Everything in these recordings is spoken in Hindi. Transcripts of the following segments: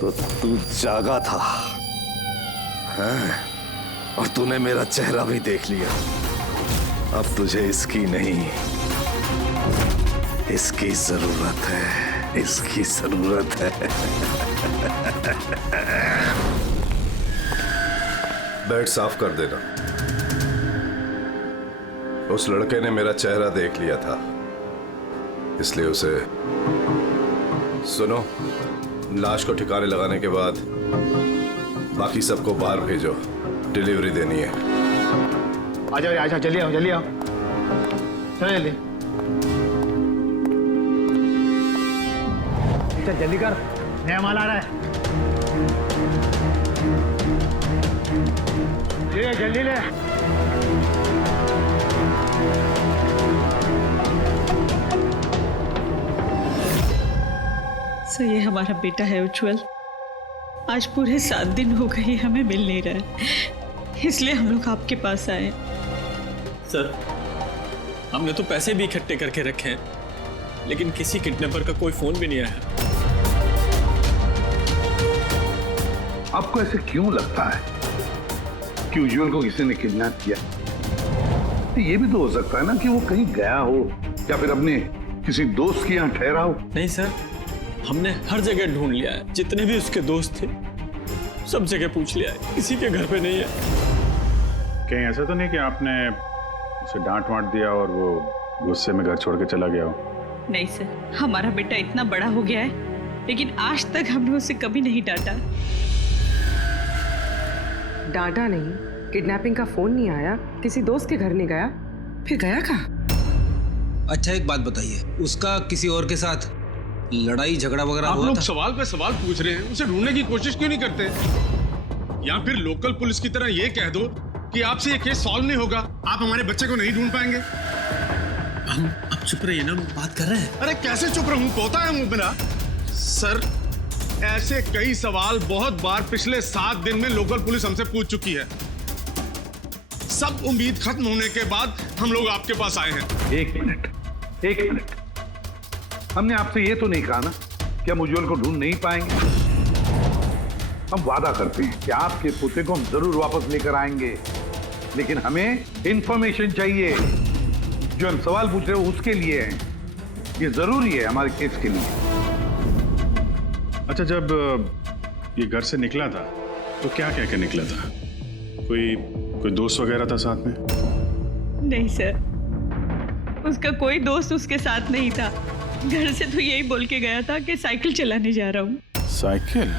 तो तू जागा था, हाँ? और तूने मेरा चेहरा भी देख लिया। अब तुझे इसकी नहीं, इसकी जरूरत है, इसकी जरूरत है। बेड साफ कर देना। उस लड़के ने मेरा चेहरा देख लिया था, इसलिए उसे सुनो, लाश को ठिकाने लगाने के बाद बाकी सबको बाहर भेजो, डिलीवरी देनी है। आ जाओ, जल्दी आओ, जल्दी आओ, चलो जल्दी। चल जल्दी कर, नया माल आ रहा है। ले जल्दी ले। सो ये हमारा बेटा है उज्जवल। आज पूरे 7 दिन हो गए हमें मिल नहीं रहा है, इसलिए हम लोग आपके पास आए। सर, हमने तो पैसे भी इकट्ठे करके रखे हैं, लेकिन किसी किडनैपर का कोई फोन भी नहीं आया। आपको ऐसे क्यों लगता है कि उज्जवल को किसी ने किडनैप किया? तो ये भी तो हो सकता है ना कि वो कहीं गया हो या फिर अपने किसी दोस्त के यहाँ ठहरा हो। नहीं सर, हमने हर जगह ढूंढ लिया है, जितने भी उसके दोस्त थे सब जगह पूछ लिया है, किसी के घर पे नहीं है। कहीं ऐसा तो नहीं कि आपने उसे डांट वांट दिया और वो गुस्से में घर छोड़ के चला गया हो? नहीं सर, हमारा बेटा इतना बड़ा हो गया है, लेकिन आज तक हमने उसे कभी नहीं डांटा। डांटा नहीं, किडनैपिंग का फोन नहीं आया, किसी दोस्त के घर नहीं गया, फिर गया कहाँ? अच्छा एक बात बताइए, उसका किसी और के साथ लड़ाई झगड़ा वगैरह हुआ था? आप लोग सवाल पे सवाल पूछ रहे हैं, उसे ढूंढने की कोशिश क्यों नहीं करते? या फिर लोकल पुलिस की तरह ये कह दो कि आपसे ये केस सॉल्व नहीं होगा, आप हमारे बच्चे को नहीं ढूंढ पाएंगे। हम अब चुप रहिए ना, बात कर रहे हैं। अरे कैसे चुप रहूं, तोता है मुंह मेरा। सर, ऐसे कई सवाल बहुत बार पिछले 7 दिन में लोकल पुलिस हमसे पूछ चुकी है। सब उम्मीद खत्म होने के बाद हम लोग आपके पास आए हैं। एक मिनट, हमने आपसे ये तो नहीं कहा ना कि हम उज्जवल को ढूंढ नहीं पाएंगे। हम वादा करते हैं कि आपके पोते को हम जरूर वापस लेकर आएंगे, लेकिन हमें इंफॉर्मेशन चाहिए। जो हम सवाल पूछ रहे हो उसके लिए है, ये जरूरी है हमारे केस के लिए। अच्छा, जब ये घर से निकला था तो क्या कह के निकला था? कोई दोस्त वगैरह था साथ में? नहीं सर, उसका कोई दोस्त उसके साथ नहीं था। घर से तो यही बोल के गया था कि साइकिल चलाने जा रहा हूँ। साइकिल?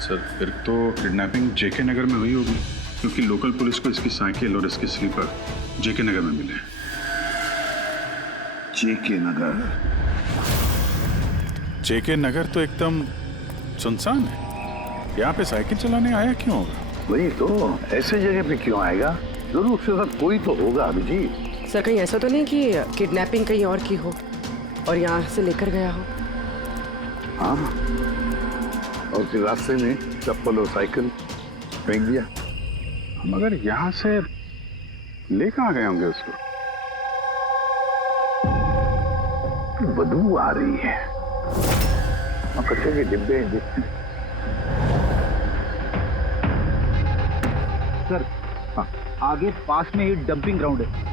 सर, फिर तो किडनैपिंग जेके नगर में हुई होगी, क्योंकि लोकल पुलिस को इसकी साइकिल और इसके स्लीपर जेके नगर में मिले। जेके नगर? जेके नगर तो एकदम सुनसान है, यहाँ पे साइकिल चलाने आया क्यों होगा? वही तो, ऐसे जगह पे क्यों आएगा? जरूर उसके साथ कोई तो होगा अभिजीत। सर कहीं ऐसा तो नहीं कि किडनैपिंग कहीं और की हो और यहाँ से लेकर गया हो? हाँ, और फिर रास्ते में चप्पल और साइकिल फेंक दिया। मगर यहाँ से ले कहाँ गए होंगे उसको? बदबू आ रही है, कचरे के डिब्बे देखते। सर, हाँ, आगे पास में ही डंपिंग ग्राउंड है,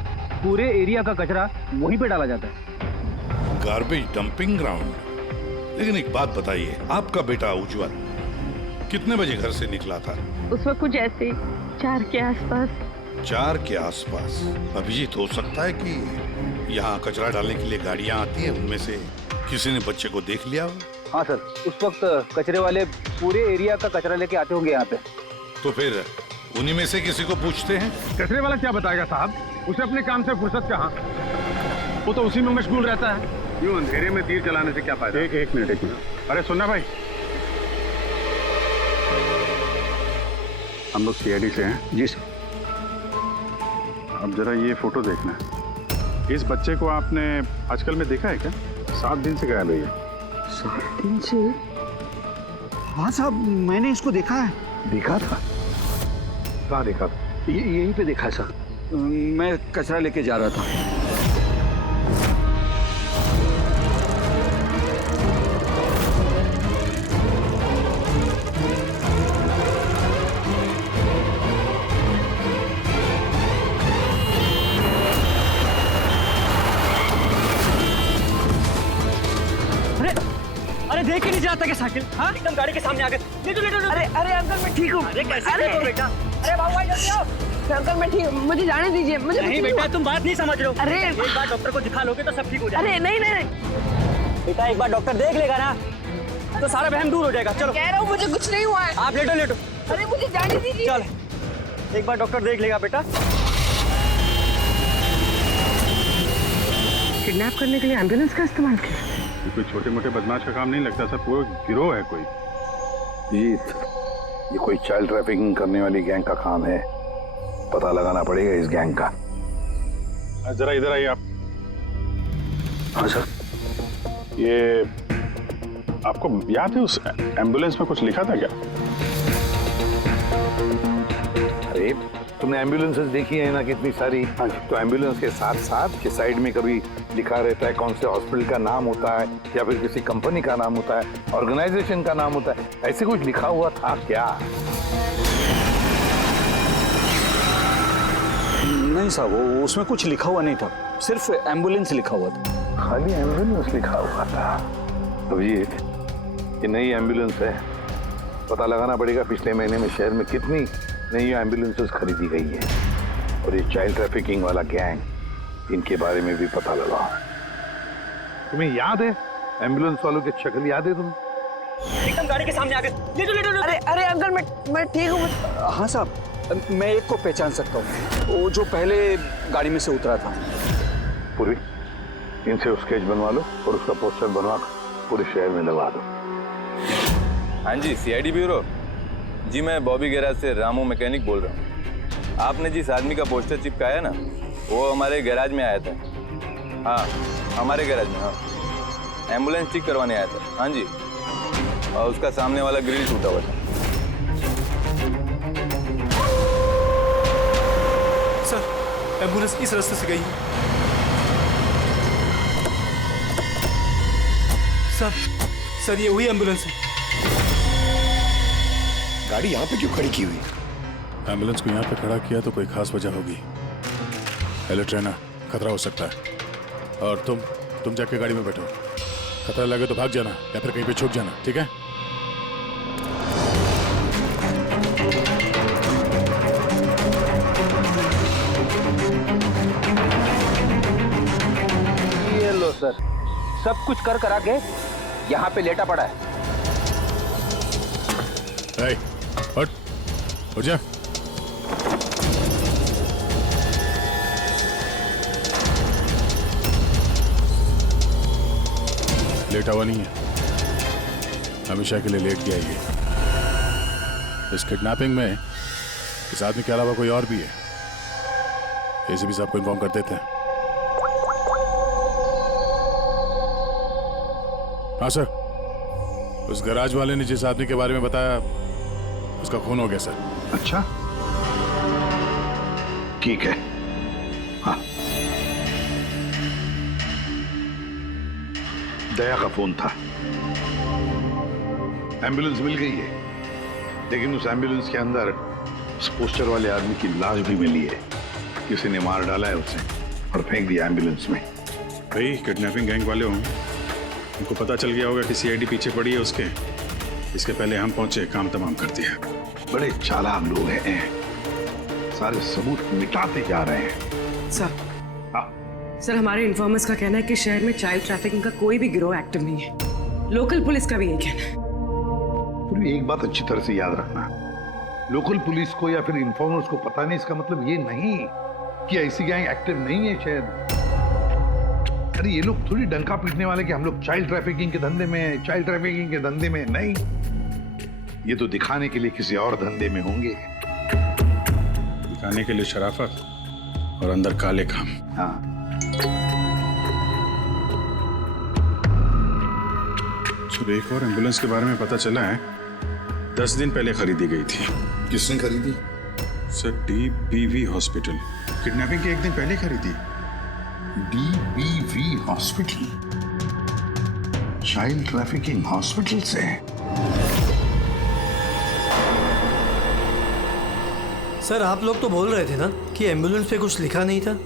पूरे एरिया का कचरा वहीं पे डाला जाता है। Garbage dumping ground? लेकिन एक बात बताइए, आपका बेटा उज्जवल कितने बजे घर से निकला था? उस वक्त कुछ ऐसे 4 के आसपास। 4 के आसपास? अभिजीत, हो सकता है कि यहाँ कचरा डालने के लिए गाड़ियाँ आती हैं, उनमें से किसी ने बच्चे को देख लिया हो? हाँ सर, उस वक्त कचरे वाले पूरे एरिया का कचरा लेके आते होंगे यहाँ पे। तो फिर उन्हीं में से किसी को पूछते हैं। कचरे वाला क्या बताएगा साहब, उसे अपने काम से फुर्सत कहाँ, वो तो उसी में मशगूल रहता है। यूं अंधेरे में तीर चलाने से क्या फायदा? एक मिनट। अरे सुनना भाई, हम लोग सीआईडी से हैं। जी सर। अब जरा ये फोटो देखना, इस बच्चे को आपने आजकल में देखा है क्या? 7 दिन से गायब है ये। 7 दिन से? हाँ साहब, मैंने इसको देखा है। देखा था? कहाँ देखा था? यहीं पे देखा है सर, मैं कचरा लेके जा रहा था। अरे देख ही नहीं जाता क्या साइकिल? हाँ एकदम गाड़ी के सामने आ गए। ले लो। अरे अंकल मैं ठीक हूँ। अरे कैसे देखो बेटा? अरे बाबू भाई जल्दी आओ। अंकल मैं ठीक, मुझे जाने दीजिए। मुझे नहीं बेटा तुम बात नहीं समझ रहे हो। अरे एक बार डॉक्टर को दिखा लोगे तो सब ठीक हो जाएगा। अरे नहीं बेटा एक बार डॉक्टर देख लेगा ना तो सारा वहम दूर हो जाएगा। चलो कह रहा हूँ मुझे कुछ नहीं हुआ है। आप लेटो। अरे मुझे जाने दीजिए। चल एक बार डॉक्टर देख लेगा बेटा। किडनैप करने के लिए एम्बुलेंस का इस्तेमाल किया? ये कोई छोटे मोटे बदमाश का काम नहीं लगता सर, पूरा गिरोह है कोई। जीत, ये कोई चाइल्ड ट्रैफिकिंग करने वाली गैंग का काम है। पता लगाना पड़ेगा इस गैंग का। जरा इधर आइए आप। हाँ सर। ये आपको याद है उस एम्बुलेंस में कुछ लिखा था क्या? अरे तुमने एम्बुलेंसेस देखी है ना कितनी सारी। तो एम्बुलेंस के साथ साथ के साइड में कभी लिखा रहता है कौन से हॉस्पिटल का नाम होता है या फिर किसी कंपनी का नाम होता है, ऑर्गेनाइजेशन का नाम होता है। ऐसे कुछ लिखा हुआ था क्या? नहीं साहब वो उसमें कुछ लिखा हुआ नहीं था, सिर्फ एम्बुलेंस लिखा हुआ था। खाली एम्बुलेंस लिखा हुआ था। अभिजीत ये नई एम्बुलेंस है, पता लगाना पड़ेगा पिछले महीने में शहर में कितनी नई एम्बुलेंसेस खरीदी गई है। और ये चाइल्ड ट्रैफिकिंग वाला गैंग, इनके बारे में भी पता लगाओ। तुम्हें याद है एम्बुलेंस वालों की शक्ल याद है तुम्हें? एकदम गाड़ी के सामने आ गए। ले। अरे अंकल मैं ठीक हूँ। हाँ साहब मैं एक को पहचान सकता हूँ, वो जो पहले गाड़ी में से उतरा था। पूरी इनसे स्केच बनवा लो और उसका पोस्टर बनवा पूरे शहर में लगा दो। हाँ जी सीआईडी ब्यूरो जी, मैं बॉबी गैराज से रामू मैकेनिक बोल रहा हूँ। आपने जिस आदमी का पोस्टर चिपकाया ना वो हमारे गैराज में आया था। हाँ हमारे गैराज में। हाँ एम्बुलेंस ठीक करवाने आया था। हाँ जी, और उसका सामने वाला ग्रिल टूटा हुआ था। सर एम्बुलेंस इस रास्ते से गई। सर ये वही एम्बुलेंस है। गाड़ी यहाँ पे क्यों खड़ी की हुई? एम्बुलेंस को यहाँ पे खड़ा किया तो कोई खास वजह होगी। हेलो ट्रेनर, खतरा हो सकता है और तुम जाके गाड़ी में बैठो। खतरा लगे तो भाग जाना या फिर कहीं पे छुप जाना, ठीक है? ये लो सर, सब कुछ कर करा के यहाँ पे लेटा पड़ा है। उठ जा। लेटा हुआ नहीं है, हमेशा के लिए लेट गया ये। इस किडनैपिंग में इस आदमी के अलावा कोई और भी है, ऐसे भी सबको इन्फॉर्म कर देते हैं। हाँ सर, उस गैराज वाले ने जिस आदमी के बारे में बताया उसका खून हो गया सर। अच्छा ठीक है। हाँ दया का फोन था, एम्बुलेंस मिल गई है, लेकिन उस एम्बुलेंस के अंदर उस पोस्टर वाले आदमी की लाश भी मिली है। किसी ने मार डाला है उसे और फेंक दिया एम्बुलेंस में। भाई किडनैपिंग गैंग वाले होंगे, उनको पता चल गया होगा कि सीआईडी पीछे पड़ी है उसके। इसके पहले हम पहुंचे, काम तमाम कर दिया। बड़े चालाक लोग हैं, सारे सबूत मिटाते जा रहे हैं। सर हमारे इन्फॉर्मर्स का कहना है कि शहर में चाइल्ड ट्रैफिकिंग का कोई भी गिरोह एक्टिव नहीं है। लोकल पुलिस का भी यही कहना है। पूरी एक बात अच्छी तरह से याद रखना, लोकल पुलिस को या फिर इन्फॉर्मर्स को पता नहीं, इसका मतलब ये नहीं कि ऐसी गैंग एक्टिव नहीं है शहर। अरे ये लोग थोड़ी डंका पीटने वाले कि हम लोग चाइल्ड ट्रैफिकिंग के धंधे में हैं, चाइल्ड ट्रैफिकिंग के धंधे में नहीं। ये तो दिखाने के लिए किसी और धंधे में होंगे। दिखाने के लिए शराफत और अंदर काले काम। हाँ एक और एम्बुलेंस के बारे में पता चला है, 10 दिन पहले खरीदी गई थी। किसने खरीदी? सर DBV हॉस्पिटल किडनैपिंग के एक दिन पहले खरीदी। DBV hospital, child trafficking hospital से? सर आप लोग तो बोल रहे थे ना कि एम्बुलेंस पे कुछ लिखा नहीं था।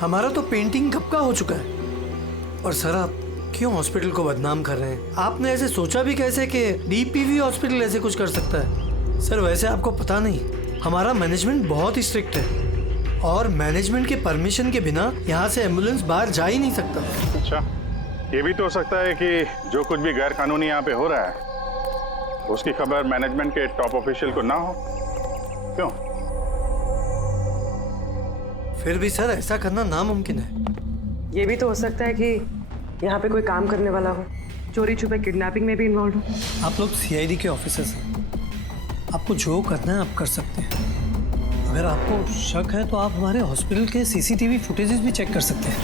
हमारा तो पेंटिंग कब का हो चुका है। और सर क्यों हॉस्पिटल को बदनाम कर रहे हैं? आपने ऐसे सोचा भी कैसे कि डीपीवी हॉस्पिटल ऐसे कुछ कर सकता है? सर वैसे आपको पता नहीं, हमारा मैनेजमेंट बहुत ही स्ट्रिक्ट है और मैनेजमेंट के परमिशन के बिना यहाँ से एम्बुलेंस बाहर जा ही नहीं सकता। अच्छा, ये भी तो हो सकता है कि जो कुछ भी गैर कानूनी यहाँ पे हो रहा है उसकी खबर मैनेजमेंट के टॉप ऑफिशियल को ना हो। क्यों? फिर भी सर ऐसा करना नामुमकिन है। ये भी तो हो सकता है कि यहाँ पे कोई काम करने वाला हो, चोरी छुपे किडनैपिंग में भी इन्वॉल्व हो। आप लोग सीआईडी के ऑफिसर्स हैं, आपको जो करना है आप कर सकते हैं। अगर आपको शक है तो आप हमारे हॉस्पिटल के सीसीटीवी फुटेजेस भी चेक कर सकते हैं।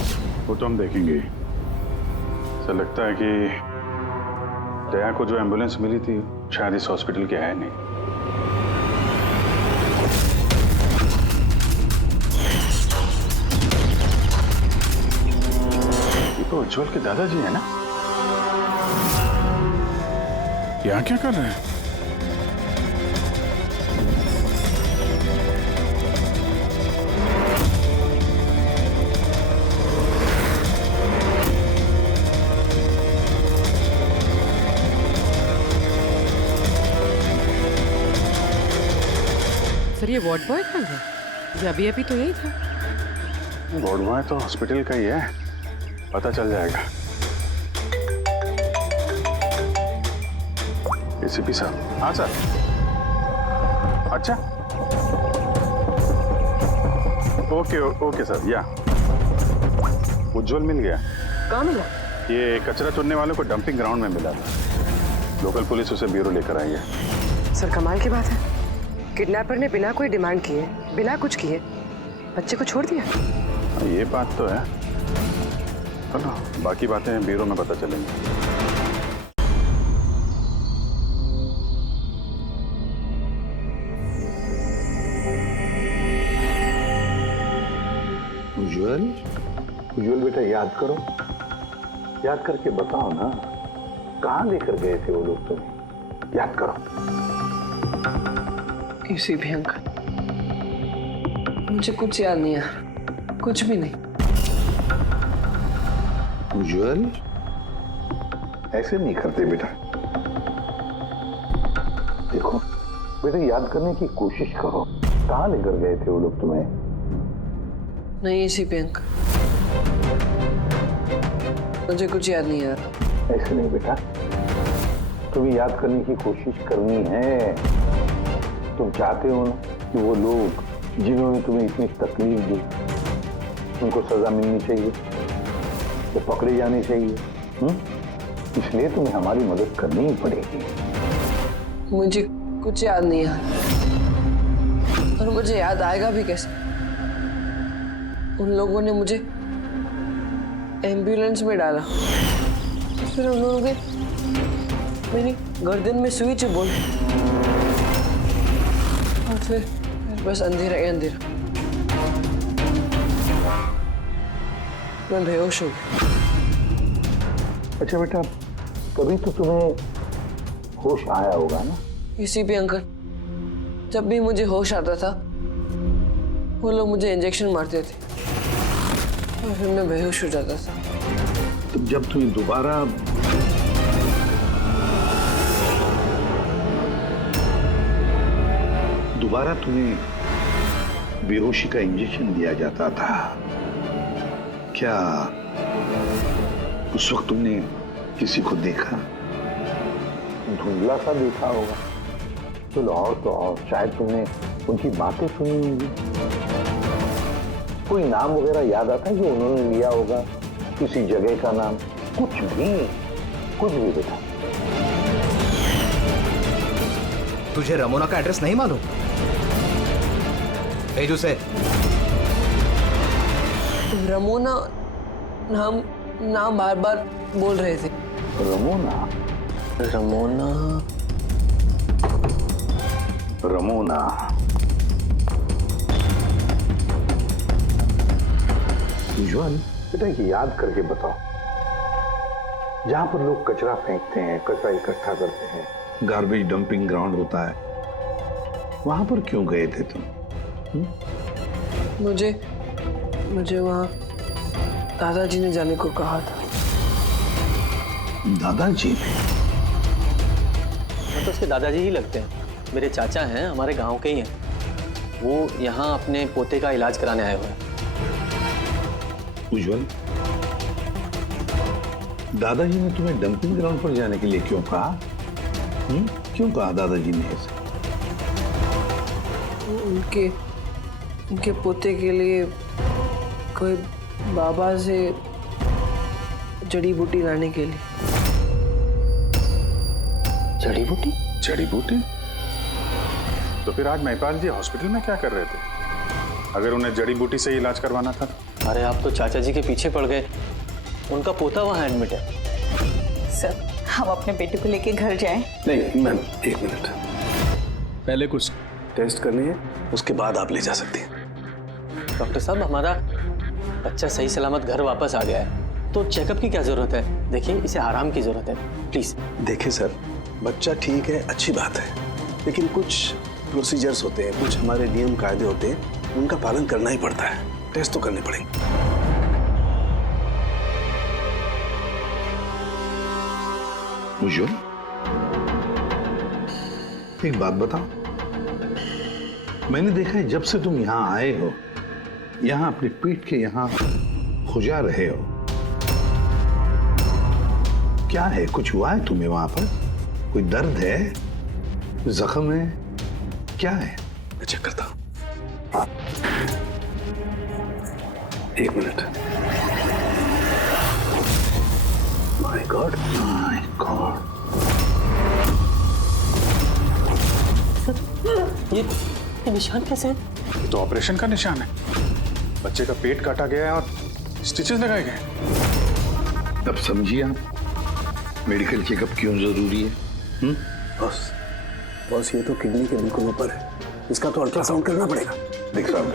वो तो हम देखेंगे। ऐसा लगता है कि दया को जो एम्बुलेंस मिली थी शायद इस हॉस्पिटल के है नहीं। ये तो उज्जवल के दादाजी है ना? यहाँ क्या कर रहे हैं? सर ये वार्ड बॉय कहाँ है? ये अभी तो यही था। वार्ड बॉय तो हॉस्पिटल का ही है, पता चल जाएगा। एसीपी साहब। हाँ सर। अच्छा, ओके ओके सर। या उज्जवल मिल गया। कहाँ मिला? ये कचरा चुनने वालों को डंपिंग ग्राउंड में मिला था। लोकल पुलिस उसे ब्यूरो लेकर आई है। सर कमाल की बात है, किडनैपर ने बिना कोई डिमांड किए, बिना कुछ किए बच्चे को छोड़ दिया। ये बात तो है। चलो बाकी बातें ब्यूरो में पता चलेंगी। उज्जवल बेटा याद करो, याद करके बताओ ना, कहाँ लेकर गए थे वो लोग तुम्हें? याद करो। किसी भी अंकल, मुझे कुछ याद नहीं है, कुछ भी नहीं। उज्जवल ऐसे नहीं करते बेटा। देखो बेटा, याद करने की कोशिश करो, कहाँ लेकर गए थे वो लोग तुम्हें? नहीं एसीपी अंकल, मुझे कुछ याद नहीं है। ऐसे नहीं बेटा, तुम्हें याद करने की कोशिश करनी है। तुम चाहते हो ना कि वो लोग जिन्होंने तुम्हें इतनी तकलीफ दी उनको सजा मिलनी चाहिए, वो पकड़े जाने चाहिए। इसलिए तुम्हें हमारी मदद करनी ही पड़ेगी। मुझे कुछ याद नहीं है और मुझे याद आएगा भी कैसे? उन लोगों ने मुझे एम्बुलेंस में डाला, फिर उन्होंने मेरी गर्दन में सुई चुभोई और फिर बस अंधेरा ही अंधेरा। मैं बेहोश हो गई। अच्छा बेटा, कभी तो तुम्हें होश आया होगा ना? इसी भी अंकल, जब भी मुझे होश आता था वो लोग मुझे इंजेक्शन मारते थे और फिर मैं बेहोश हो जाता था। तो जब तुम्हें दोबारा तुम्हें बेहोशी का इंजेक्शन दिया जाता था, क्या उस वक्त तुमने किसी को देखा? धुंधला सा देखा होगा। चलो और तो और, शायद तुमने उनकी बातें सुनी होंगी। कोई नाम वगैरह याद आता है जो उन्होंने लिया होगा, किसी जगह का नाम? कुछ भी बेटा। तुझे रमोना का एड्रेस नहीं मालूम? भेज उसे। रमोना नाम बार बार बोल रहे थे। रमोना उज्जवल बेटा, ये याद करके बताओ, जहां पर लोग कचरा फेंकते हैं, कचरा इकट्ठा करते हैं, गार्बेज डंपिंग ग्राउंड होता है, वहां पर क्यों गए थे तुम? मुझे वहां दादाजी ने जाने को कहा था। दादाजी? तो उसके दादाजी ही लगते हैं। मेरे चाचा हैं, हमारे गांव के ही हैं। वो यहाँ अपने पोते का इलाज कराने आए हुए हैं। उज्जवल, दादाजी ने तुम्हें डंपिंग ग्राउंड पर जाने के लिए क्यों कहा? क्यों कहा दादाजी ने ऐसा? उनके पोते के लिए कोई बाबा से जड़ी बूटी लाने के लिए। जड़ी बूटी? जड़ी बूटी? तो फिर आज महिपाल जी हॉस्पिटल में क्या कर रहे थे, अगर उन्हें जड़ी बूटी से इलाज करवाना था? अरे आप तो चाचा जी के पीछे पड़ गए। उनका पोता वहाँ एडमिट है। सर, हम अपने बेटे को लेके घर जाएं? नहीं मैम, एक मिनट, पहले कुछ टेस्ट करनी है, उसके बाद आप ले जा सकते हैं। डॉक्टर साहब, हमारा बच्चा सही सलामत घर वापस आ गया है, तो चेकअप की क्या जरूरत है? देखिए, इसे आराम की जरूरत है, प्लीज। देखिए सर, बच्चा ठीक है, अच्छी बात है, लेकिन कुछ प्रोसीजर्स होते हैं, कुछ हमारे नियम कायदे होते हैं, उनका पालन करना ही पड़ता है। टेस्ट तो करने पड़ेंगे। उज्जवल, एक बात बताओ, मैंने देखा है जब से तुम यहाँ आए हो, यहाँ अपने पीठ के यहाँ खुजा रहे हो। क्या है, कुछ हुआ है तुम्हें वहां पर? कोई दर्द है, जख्म है, क्या है? मैं चेक करता हूं। एक minute. My God, my God. ये निशान कैसे हैं? ये तो ऑपरेशन का निशान है। बच्चे का पेट काटा गया है और स्टिचेस लगाए गए। अब समझिए आप मेडिकल चेकअप क्यों जरूरी है? बॉस, ये तो किडनी के बिल्कुल ऊपर है, इसका तो अल्ट्रासाउंड करना पड़ेगा। देख साहब,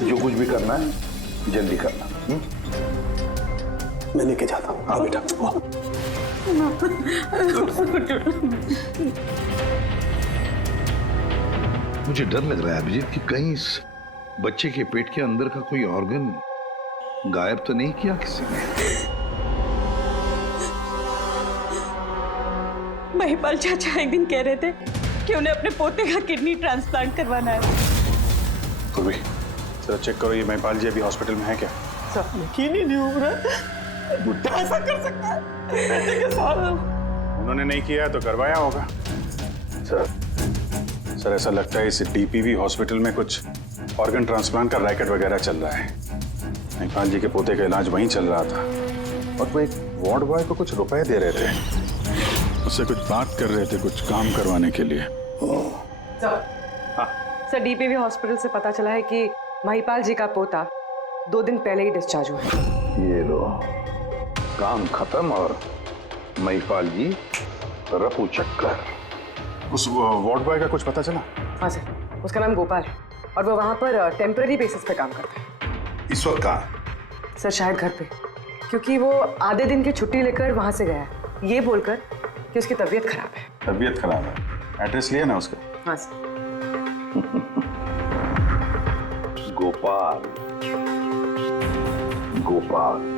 जो कुछ भी करना है जल्दी करना। मैं लेके जाता हूँ। हाँ बेटा। मुझे डर लग रहा है अभिजीत कि कहीं इस बच्चे के पेट के अंदर का कोई ऑर्गन गायब तो नहीं किया किसी ने? महिपाल चाचा एक दिन कह रहे थे कि उन्हें अपने पोते का किडनी ट्रांसप्लांट करवाना है। पूर्वी, जरा चेक करो, ये महिपाल जी अभी हॉस्पिटल में है क्या? यकीन ही नहीं हो रहा, बुढ़ा ऐसा कर सकता है बेटे के साथ। उन्होंने नहीं किया है तो करवाया होगा। सर ऐसा लगता है इस डीपीवी हॉस्पिटल में कुछ ऑर्गन ट्रांसप्लांट का रैकेट वगैरह चल रहा है। महिपाल जी के पोते का इलाज वहीं चल रहा था और वो एक वार्ड बॉय को कुछ रुपए दे रहे थे, उससे कुछ बात कर रहे थे, कुछ काम करवाने के लिए। सर, डीपीवी हॉस्पिटल से पता चला है कि महिपाल जी का पोता 2 दिन पहले ही डिस्चार्ज हुआ है। ये लो, काम खत्म और महिपाल जी रफू चक्कर। उस वार्ड बॉय का कुछ पता चला? हाँ सर, उसका नाम गोपाल है और वो वहाँ पर टेम्पररी बेसिस पे काम करता है। इस वक्त कहाँ? सर शायद घर पे, क्योंकि वो आधे दिन की छुट्टी लेकर वहाँ से गया है, ये बोलकर कि उसकी तबीयत खराब है। तबीयत खराब है? एड्रेस लिया ना उसका? हाँ सर। गोपाल, गोपाल।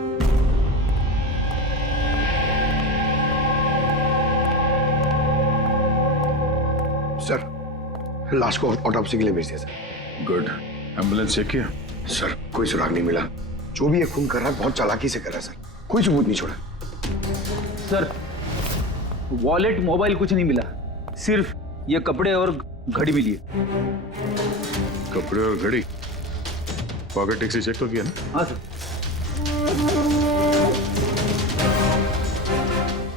सर, लाश को ऑटोप्सी के लिए भेज दिया सर। गुड। एम्बुलेंस चेक किया? सर, कोई सुराग नहीं मिला। जो भी ये खून कर रहा है बहुत चालाकी से कर रहा है सर, कोई सबूत नहीं छोड़ा। सर, वॉलेट मोबाइल कुछ नहीं मिला, सिर्फ ये कपड़े और घड़ी मिली है। कपड़े और घड़ी? पॉकेट टैक्सी चेक तो किया ना? हाँ सर।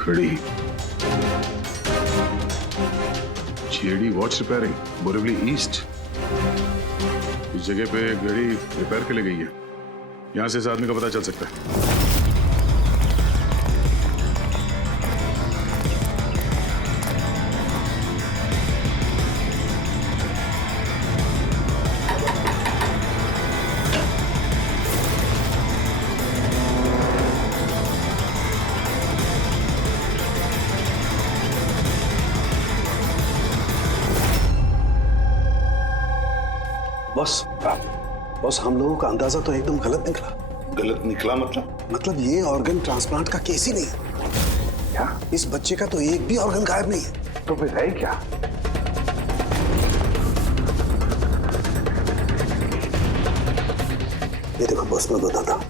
घड़ी, JD watch repairing, Borivali east. इस जगह पे घड़ी रिपेयर के लिए गई है, यहां से इस आदमी का पता चल सकता है। बॉस, हम लोगों का अंदाजा तो एकदम गलत निकला। गलत निकला मतलब? मतलब ये ऑर्गन ट्रांसप्लांट का केस ही नहीं है। क्या? इस बच्चे का तो एक भी ऑर्गन गायब नहीं है। तो फिर है क्या? ये देखो बॉस, मैं बताता हूँ।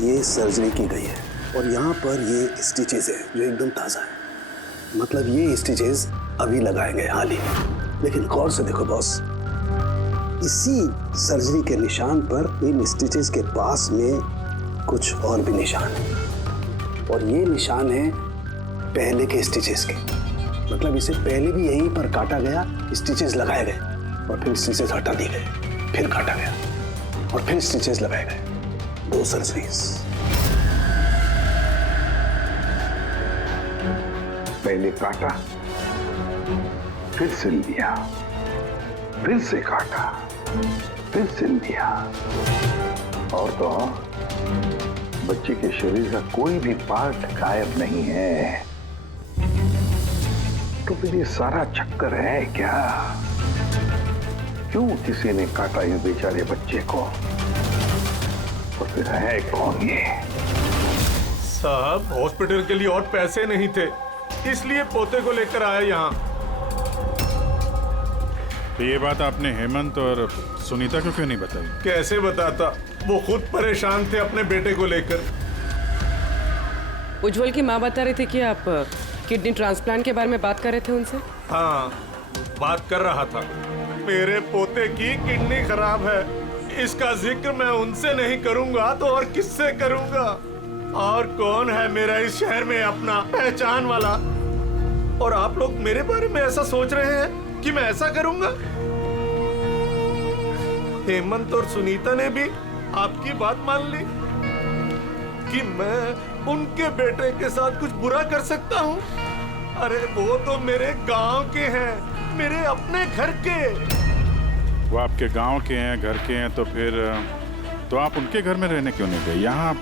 ये सर्जरी की गई है और यहाँ पर ये स्टिचेस है जो एकदम ताज़ा है। मतलब ये स्टिचेस अभी लगाए गए हाल ही में। लेकिन गौर से देखो बॉस, इसी सर्जरी के निशान पर इन स्टिचेस के पास में कुछ और भी निशान है। और ये निशान है पहले के स्टिचेस के। मतलब इसे पहले भी यहीं पर काटा गया, स्टिचेस लगाए गए और फिर स्टिचेस हटा दिए गए, फिर काटा गया और फिर स्टिचेस लगाए गए। 2 सर्जरीज। पहले काटा, फिर सिल लिया, फिर से काटा, फिर सिल लिया। और तो बच्चे के शरीर का कोई भी पार्ट गायब नहीं है। तो फिर ये सारा चक्कर है क्या? क्यों किसी ने काटा ये बेचारे बच्चे को? और फिर है कौन ये? साहब, हॉस्पिटल के लिए और पैसे नहीं थे, इसलिए पोते को लेकर आया यहाँ। तो ये बात आपने हेमंत और सुनीता को क्यों नहीं बताई? कैसे बताता, वो खुद परेशान थे अपने बेटे को लेकर। उज्जवल की माँ बता रही थी कि आप किडनी ट्रांसप्लांट के बारे में बात कर रहे थे उनसे। हाँ, बात कर रहा था। मेरे पोते की किडनी खराब है, इसका जिक्र मैं उनसे नहीं करूंगा तो और किससे करूंगा? और कौन है मेरा इस शहर में अपना पहचान वाला? और आप लोग मेरे बारे में ऐसा सोच रहे हैं कि मैं ऐसा करूंगा? हेमंत और सुनीता ने भी आपकी बात मान ली कि मैं उनके बेटे के साथ कुछ बुरा कर सकता हूँ? अरे वो तो मेरे गांव के हैं, मेरे अपने घर के। वो आपके गांव के हैं, घर के हैं, तो फिर तो आप उनके घर में रहने क्यों नहीं गए? यहाँ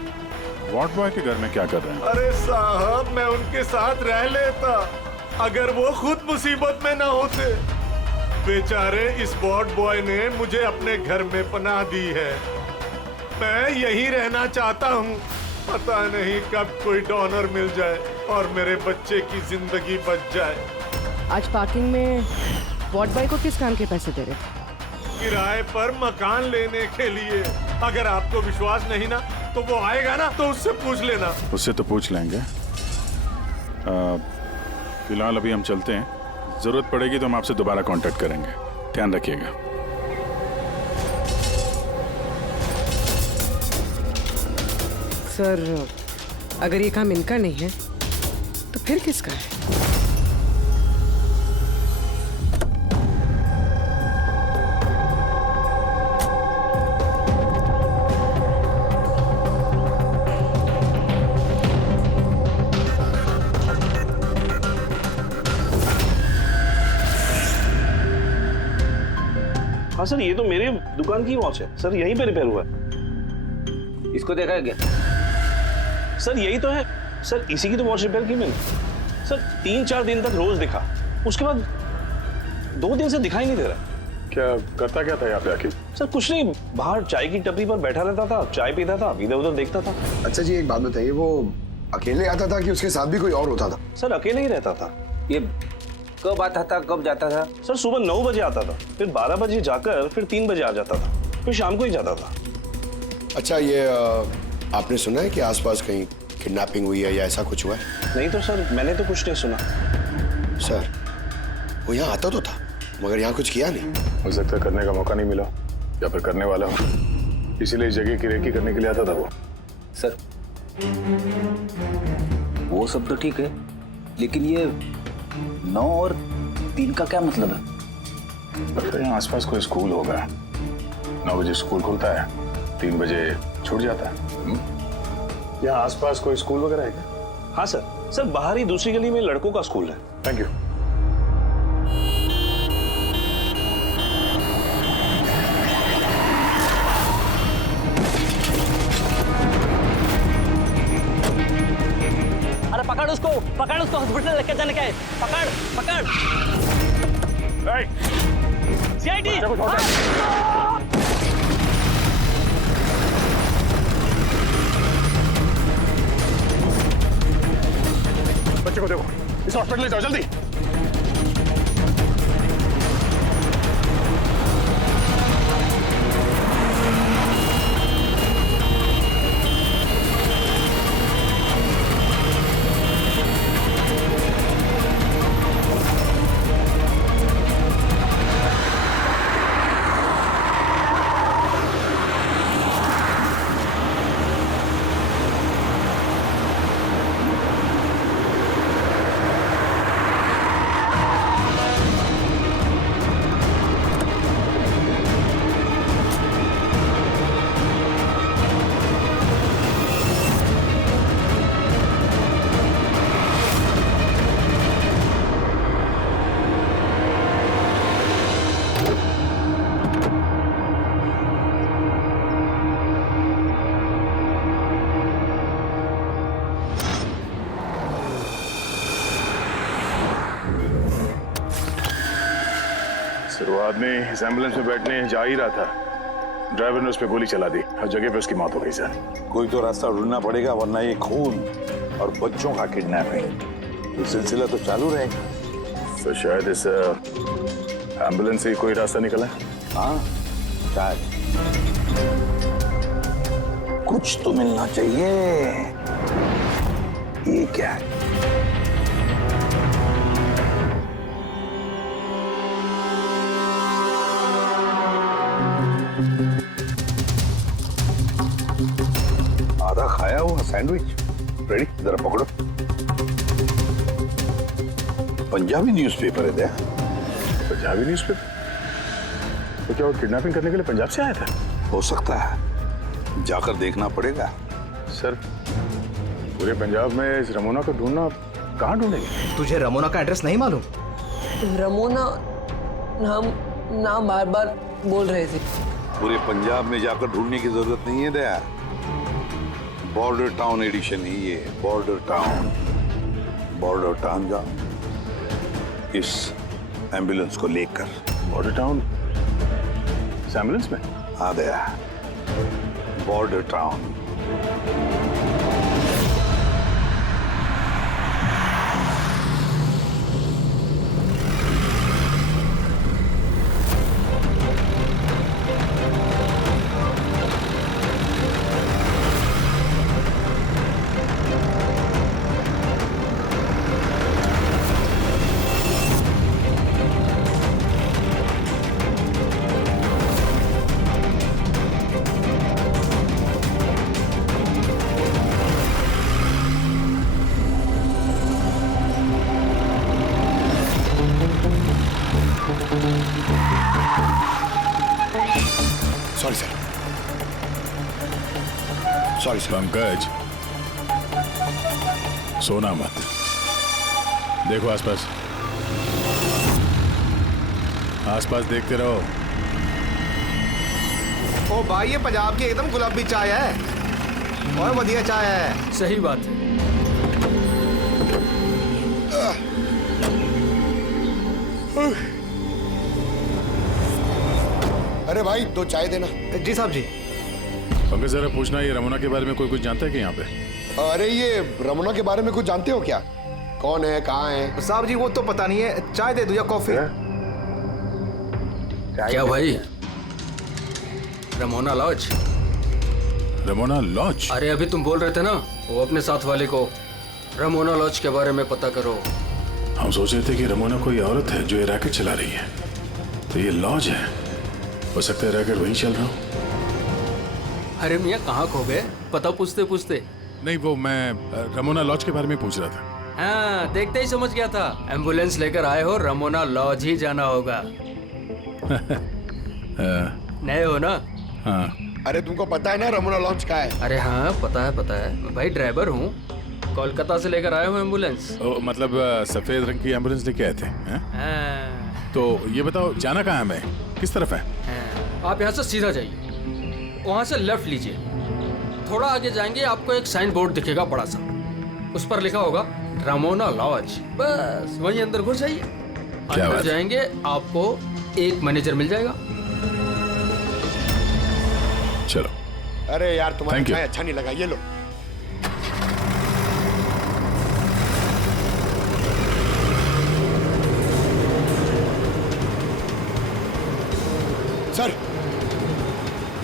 वार्ड बॉय के घर में क्या कर रहे हैं? अरे साहब, मैं उनके साथ रह लेता अगर वो खुद मुसीबत में ना होते। बेचारे इस वार्ड बॉय ने मुझे अपने घर में पनाह दी है। मैं यहीं रहना चाहता हूँ। पता नहीं कब कोई डोनर मिल जाए और मेरे बच्चे की जिंदगी बच जाए। आज पार्किंग में वार्ड बॉय को किस काम के पैसे दे रहे थे? किराए पर मकान लेने के लिए। अगर आपको विश्वास नहीं ना तो वो आएगा ना, तो उससे पूछ लेना। उससे तो पूछ लेंगे। फिलहाल अभी हम चलते हैं, जरूरत पड़ेगी तो हम आपसे दोबारा कांटेक्ट करेंगे। ध्यान रखिएगा। सर, अगर ये काम इनका नहीं है तो फिर किसका है? हाँ सर, ये तो मेरे दुकान की वॉच है सर, यहीं पे रिपेयर हुआ है। इसको देखा है क्या? सर यही तो है सर, इसी की तो वॉच रिपेयर की मैंने सर। 3-4 दिन तक रोज दिखा, उसके बाद 2 दिन से दिखाई नहीं दे रहा। क्या करता क्या था यहाँ पे आखिर? सर कुछ नहीं, बाहर चाय की टपरी पर बैठा रहता था, चाय पीता था, इधर उधर देखता था। अच्छा जी, एक बात बताइए, वो अकेले आता था कि उसके साथ भी कोई और होता था? सर अकेले ही रहता था। ये कब आता था, कब जाता था? सर सुबह 9 बजे आता था, फिर 12 बजे जाकर फिर 3 बजे आ जाता था, फिर शाम को ही जाता था। अच्छा, ये आपने सुना है कि आसपास कहीं किडनैपिंग हुई है या ऐसा कुछ हुआ है? नहीं तो सर, मैंने तो कुछ नहीं सुना। सर, वो यहाँ आता तो था मगर यहाँ कुछ किया नहीं। हो सकता है करने का मौका नहीं मिला या फिर करने वाला हो, इसीलिए इस जगह की रेकी करने के लिए आता था वो। सर, वो सब तो ठीक है, लेकिन ये 9 और 3 का क्या मतलब है? लगता है यहाँ आसपास कोई स्कूल होगा। 9 बजे स्कूल खुलता है, 3 बजे छूट जाता है। यहाँ आसपास कोई स्कूल वगैरह है क्या? हाँ सर, सर बाहर ही दूसरी गली में लड़कों का स्कूल है। Thank you. अरे पकड़ उसको हॉस्पिटल लेके जाने का है। पकड़। सीआईडी। बच्चे को देखो, इस हॉस्पिटल ले जाओ जल्दी। सर वो आदमी इस एम्बुलेंस में बैठने जा ही रहा था, ड्राइवर ने उस पर गोली चला दी और जगह पे उसकी मौत हो गई सर। कोई तो रास्ता ढूंढना पड़ेगा, वरना ये खून और बच्चों का किडनैपिंग, ये सिलसिला तो चालू रहेगा। तो शायद इस एम्बुलेंस से कोई रास्ता निकला है। हाँ शायद, कुछ तो मिलना चाहिए। ये क्या है? आधा खाया हुआ सैंडविच रेडी, जरा पकड़ो। पंजाबी न्यूज़पेपर है दे। पंजाबी न्यूज़पेपर? तो क्या वो किडनैपिंग करने के लिए पंजाब से आया था? हो सकता है, जाकर देखना पड़ेगा। सर पूरे पंजाब में इस रमोना को ढूंढना कहाँ ढूंढेंगे? तुझे रमोना का एड्रेस नहीं मालूम? रमोना नाम बार बार बोल रहे थे। पूरे पंजाब में जाकर ढूंढने की जरूरत नहीं है दया। बॉर्डर टाउन एडिशन ही ये, बॉर्डर टाउन। बॉर्डर टाउन जा इस एम्बुलेंस को लेकर। बॉर्डर टाउन इस एम्बुलेंस में? हाँ Daya, border town. Sorry sir, sorry sir. Pankaj सोना मत, देखो आसपास, आसपास देखते रहो। ओ भाई ये पंजाब की एकदम गुलाबी चाय है और बढ़िया चाय है। सही बात है। अरे भाई दो चाय देना। जी साहब जी। पंकज जरा पूछना, ये रमोना के बारे में कोई कुछ जानता है कि यहाँ पे? अरे ये रमोना के बारे में कुछ जानते हो क्या? कौन है, कहाँ है? साहब जी वो तो पता नहीं है, चाय दे दो या कॉफी? क्या भाई, रमोना लॉज? Ramona laws? अरे अभी तुम बोल रहे थे ना, वो अपने साथ वाले को रमोना लॉज के बारे में पता करो। हम सोच रहे थे कि रमोना कोई औरत है जो ये रैकेट चला रही है, तो ये लॉज है, हो सकता है रैकेट वहीं चल रहा हूँ। अरे मियाँ कहाँ खो गए, पता पूछते पूछते? नहीं वो मैं रमोना लॉज के बारे में पूछ रहा था। हाँ देखते ही समझ गया था, एम्बुलेंस लेकर आए हो, रमोना लॉज ही जाना होगा। नए हो ना? हाँ। अरे तुमको पता है ना रमोना लॉज का है? अरे हाँ पता है भाई, ड्राइवर हूँ, कोलकाता से लेकर आए हो एम्बुलेंस। मतलब सफेद रंग की एम्बुलेंस लेके आए थे? हाँ। तो ये बताओ जाना कहाँ है, मैं किस तरफ है? आप यहाँ से सीधा जाइए, वहाँ से लेफ्ट लीजिए, थोड़ा आगे जाएंगे आपको एक साइन बोर्ड दिखेगा बड़ा सा, उस पर लिखा होगा रमोना लॉज, बस वहीं अंदर घुस जाइए। अंदर जाएंगे आपको एक मैनेजर मिल जाएगा। चलो। अरे यार तुम्हारा चाय अच्छा नहीं लगा, ये लो।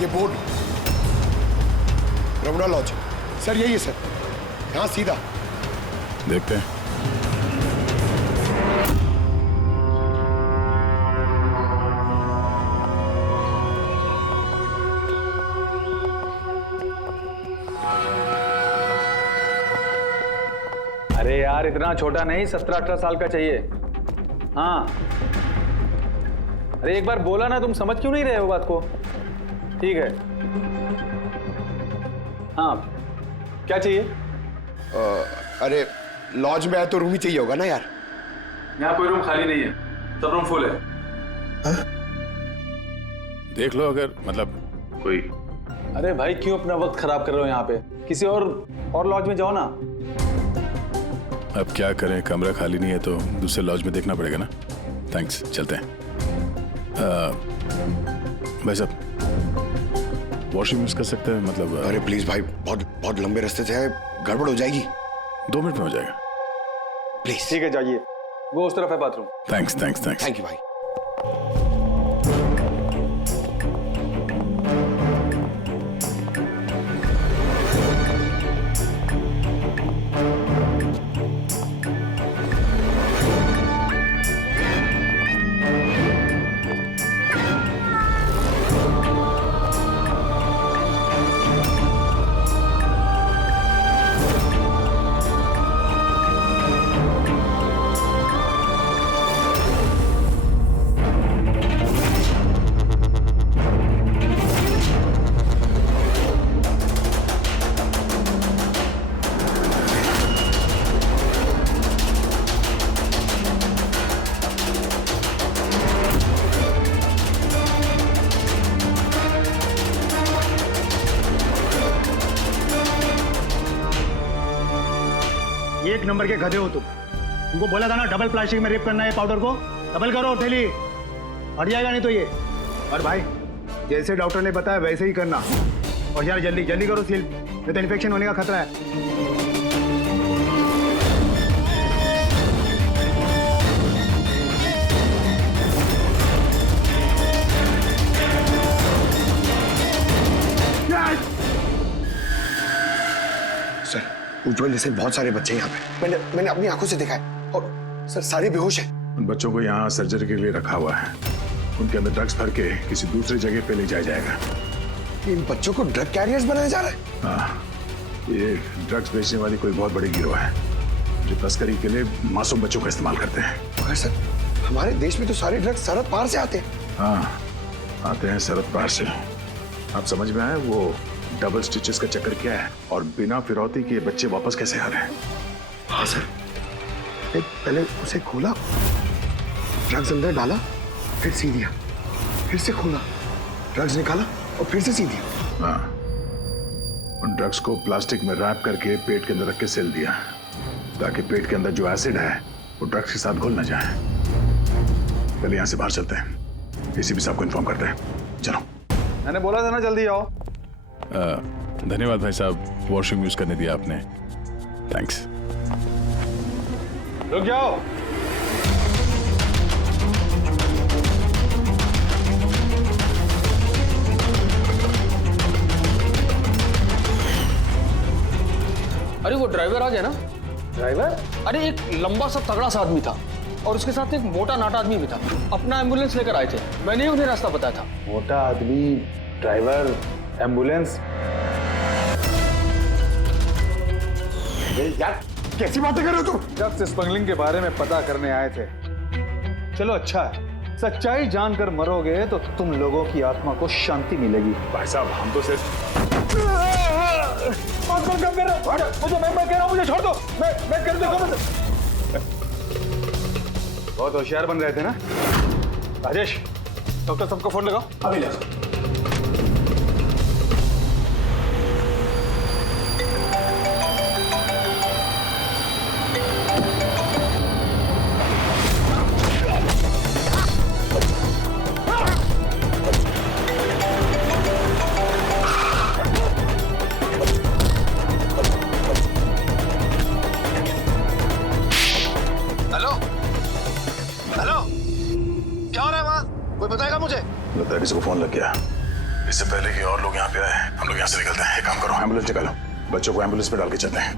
ये बोर्ड रमणा लॉज। सर यही है सर, यहाँ सीधा। देखते हैं। अरे यार इतना छोटा नहीं, 17-18 साल का चाहिए। हाँ अरे एक बार बोला ना, तुम समझ क्यों नहीं रहे हो बात को? ठीक है हाँ क्या चाहिए? अरे लॉज में आए तो रूम ही चाहिए होगा ना यार। यहाँ कोई रूम खाली नहीं है, सब रूम फुल है। देख लो अगर मतलब कोई। अरे भाई क्यों अपना वक्त खराब कर रहे हो यहाँ पे? किसी और लॉज में जाओ ना। अब क्या करें, कमरा खाली नहीं है तो दूसरे लॉज में देखना पड़ेगा ना। थैंक्स, चलते हैं। भाई साहब वॉशरूम यूज कर सकते हैं मतलब? अरे प्लीज भाई, बहुत लंबे रास्ते से है, गड़बड़ हो जाएगी। 2 मिनट में हो जाएगा प्लीज। ठीक है जाइए, वो उस तरफ है bathroom. Thanks thanks thanks. Thank you भाई। एक नंबर के गधे हो तुमको बोला था ना डबल प्लास्टिक में रेप करना है पाउडर को। डबल करो थैली, हट जाएगा नहीं तो ये। और भाई जैसे डॉक्टर ने बताया वैसे ही करना। और यार जल्दी जल्दी करो सील, नहीं तो इन्फेक्शन होने का खतरा है। उज्जवल जैसे बहुत सारे बच्चे यहाँ पे, मैंने अपनी आंखों से देखा है। और सर सारे बेहोश हैं। उन बच्चों को यहाँ सर्जरी के लिए रखा हुआ है। उनके अंदर ड्रग्स भर के किसी दूसरी जगह पे ले जाया जाएगा। इन बच्चों को ड्रग कैरियर्स बनाया जा रहा है? हाँ, ये ड्रग्स बेचने वाली कोई बहुत बड़ी गिरोह है जो तस्करी के लिए मासूम बच्चों का इस्तेमाल करते हैं। मगर सर हमारे देश में तो सारे ड्रग्स सरहद पार से आते हैं। हाँ आते हैं सरहद पार से। आप समझ में आए वो डबल स्टिचेस का चक्कर क्या है और बिना फिरौती के बच्चे वापस कैसे आ रहे हैं? हाँ सर, पहले उसे खोला, ड्रग्स अंदर डाला, फिर सी दिया, फिर से खोला, ड्रग्स निकाला और फिर से सी दिया। हाँ, उन ड्रग्स को प्लास्टिक में रैप करके पेट के अंदर रख के सेल दिया ताकि पेट के अंदर जो एसिड है वो ड्रग्स के साथ घुल न जाए। पहले यहाँ से बाहर चलते हैं, एसीपी साहब को इन्फॉर्म करते हैं। चलो। मैंने बोला था ना जल्दी आओ। धन्यवाद भाई साहब, वॉशरूम यूज करने दिया आपने। थैंक्स। रुक जाओ। अरे वो ड्राइवर आ गया ना? ड्राइवर? अरे एक लंबा सा तगड़ा सा आदमी था और उसके साथ एक मोटा नाटा आदमी भी था। अपना एम्बुलेंस लेकर आए थे, मैंने उन्हें रास्ता बताया था। मोटा आदमी, ड्राइवर, एम्बुलेंस। यार कैसी बातें कर रहे हो तुम? ड्रग्स स्मगलिंग के बारे में पता करने आए थे। चलो अच्छा है, सच्चाई जानकर मरोगे तो तुम लोगों की आत्मा को शांति मिलेगी। भाई साहब हम तो सिर्फ मैं कह रहा हूँ मुझे छोड़ दो। मैं कर दूंगा। बहुत होशियार बन रहे थे ना राजेश। डॉक्टर सबको फोन लगाओ। अभी लगाओ। लगता है किसी को फोन लग गया। इससे पहले कि और लोग यहाँ पे आए हम लोग यहाँ से निकलते हैं। एक काम करो, एम्बुलेंस निकालो, बच्चों को एम्बुलेंस पे डाल के चलते हैं।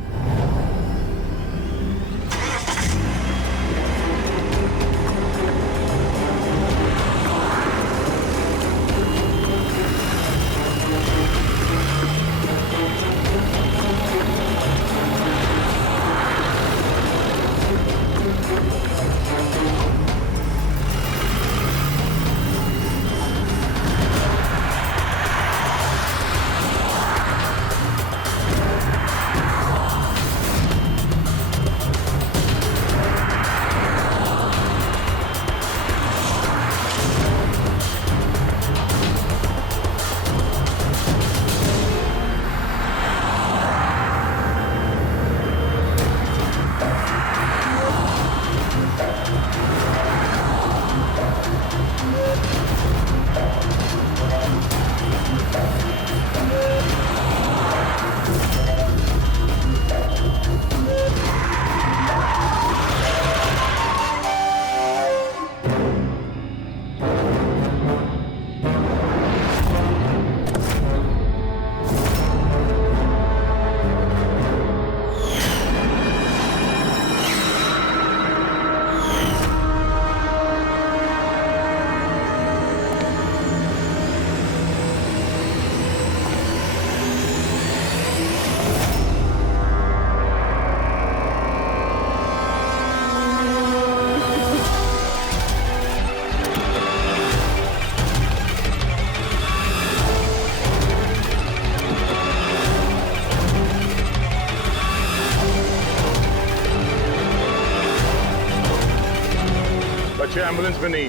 एम्बुलेंस में नहीं,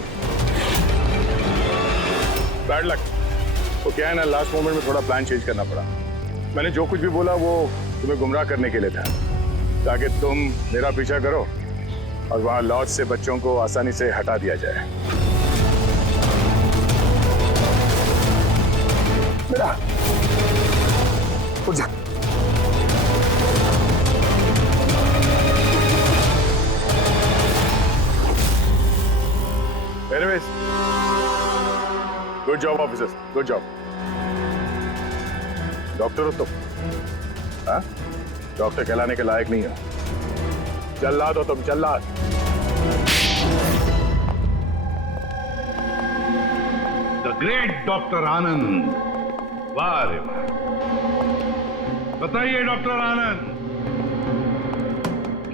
बैड लक। वो क्या है ना, लास्ट मोमेंट में थोड़ा प्लान चेंज करना पड़ा। मैंने जो कुछ भी बोला वो तुम्हें गुमराह करने के लिए था, ताकि तुम मेरा पीछा करो और वहां लॉज से बच्चों को आसानी से हटा दिया जाए। बेटा उठ जा। Anyways, good job officers, good job. Doctor हो तुम, हाँ? डॉक्टर कहलाने के लायक नहीं हो। जल्लाद हो तुम, जल्लाद। द ग्रेट डॉक्टर आनंद, वाह रे वाह। बताइए डॉक्टर आनंद,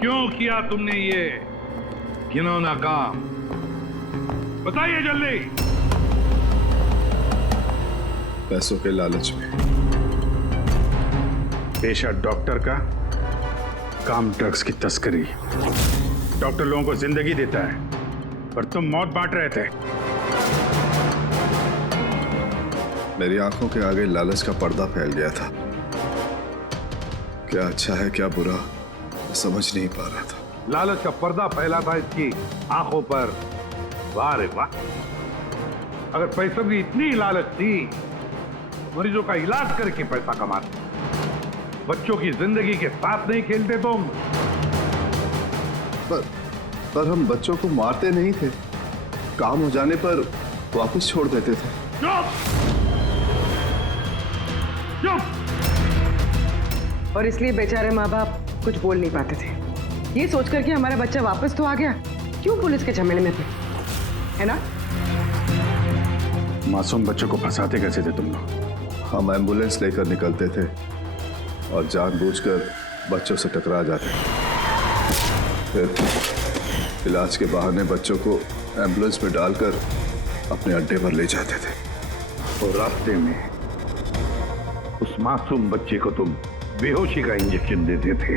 क्यों किया तुमने ये घिनौना काम? बताइए जल्दी। पैसों के लालच में। पेशा डॉक्टर का, काम ड्रग्स की तस्करी। डॉक्टर लोगों को जिंदगी देता है, पर तुम मौत बांट रहे थे। मेरी आंखों के आगे लालच का पर्दा फैल गया था। क्या अच्छा है क्या बुरा, मैं समझ नहीं पा रहा था। लालच का पर्दा फैला था इसकी आंखों पर। वाह रे वाह। अगर पैसों की इतनी लालच थी, मरीजों का इलाज करके पैसा कमाते, बच्चों की जिंदगी के साथ नहीं खेलते तुम। पर हम बच्चों को मारते नहीं थे, काम हो जाने पर वापस छोड़ देते थे। और इसलिए बेचारे माँ बाप कुछ बोल नहीं पाते थे, ये सोचकर कि हमारा बच्चा वापस तो आ गया, क्यों पुलिस के झमेले में थे, है ना? मासूम बच्चों को फंसाते कैसे थे तुम लोग? हम एम्बुलेंस लेकर निकलते थे और जानबूझकर बच्चों से टकरा जाते, फिर इलाज के बहाने बच्चों को एम्बुलेंस में डालकर अपने अड्डे पर ले जाते थे। और रास्ते में उस मासूम बच्चे को तुम बेहोशी का इंजेक्शन देते थे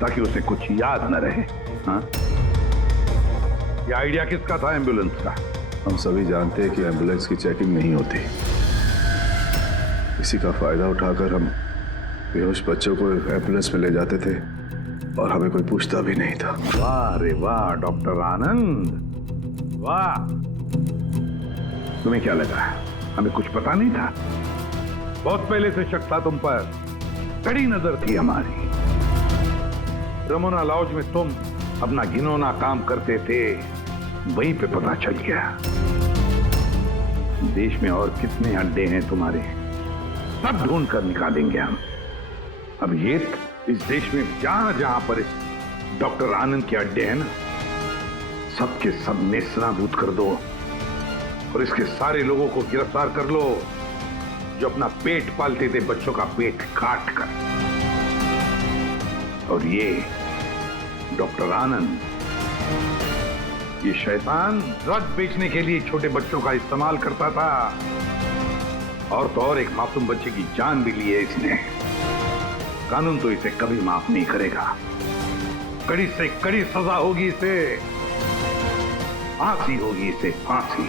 ताकि उसे कुछ याद न रहे। हाँ? ये आइडिया किसका था एम्बुलेंस का? हम सभी जानते हैं कि एम्बुलेंस की चेकिंग नहीं होती, इसी का फायदा उठाकर हम बेहोश बच्चों को एम्बुलेंस में ले जाते थे और हमें कोई पूछता भी नहीं था। वाह रे वाह डॉक्टर आनंद, वाह। तुम्हें क्या लगा हमें कुछ पता नहीं था? बहुत पहले से शक था तुम पर, कड़ी नजर थी हमारी। रमोना लॉज में तुम अपना घिनौना काम करते थे, वहीं पे पता चल गया। देश में और कितने अड्डे हैं तुम्हारे, सब ढूंढ कर निकालेंगे हम। अब ये इस देश में जहां जहां पर इस डॉक्टर आनंद के अड्डे हैं ना, सबके सब नेस्तनाबूद कर दो और इसके सारे लोगों को गिरफ्तार कर लो जो अपना पेट पालते थे बच्चों का पेट काट कर। और ये डॉक्टर आनंद, ये शैतान ड्रग बेचने के लिए छोटे बच्चों का इस्तेमाल करता था, और तो और एक मासूम बच्चे की जान भी ली है इसने। कानून तो इसे कभी माफ नहीं करेगा, कड़ी से कड़ी सजा होगी इसे, फांसी होगी इसे, फांसी।